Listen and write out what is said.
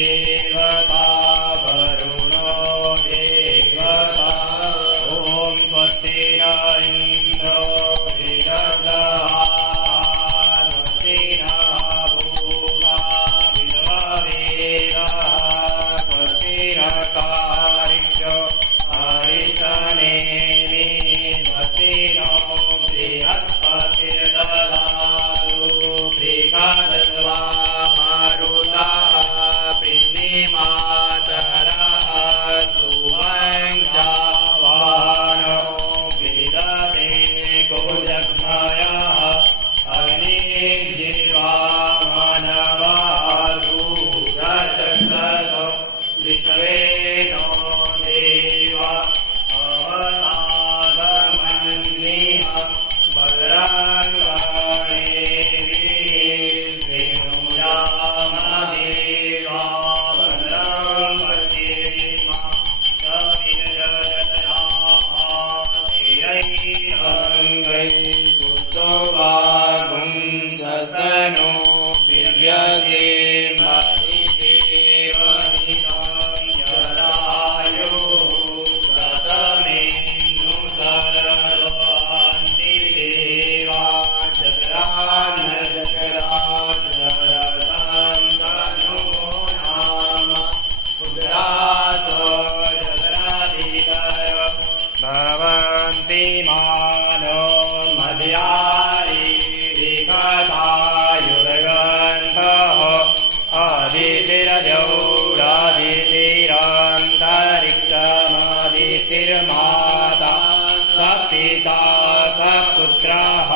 देवता वरुणो देवता ॐ स्वस्ति न इन्द्रो बृहस्पतिः स्वस्ति न पूषा विश्ववेदाः स्वस्ति नस्तार्क्ष्यो अरिष्टनेमिः स्वस्ति नो बृहस्पतिर्दधातु बृहदस्वा मारुतः पिन्निमातरः सुवंशावानो विदते कुजग्मयः अग्निर्जिह्वा मानवारूढचक्षसो विश्वेनो देवा अवसादमन्निः भद्रं गणेभिर्देवा भद्रं पश्येमा पुष्टवागुं सस्तनो दिव्यसे महिदेवनितं जरायो गतमेन्दुसरन्ति देवा चक्रान्नचक्रान्नरसन्तनो नाम उद्रातो जगरादितयो भवन्ति मानो मध्यायिरिकतायुर्गन्धः अदितिरजौरादितिरन्तरिक्षमदितिर्माता स पिता स पुत्रः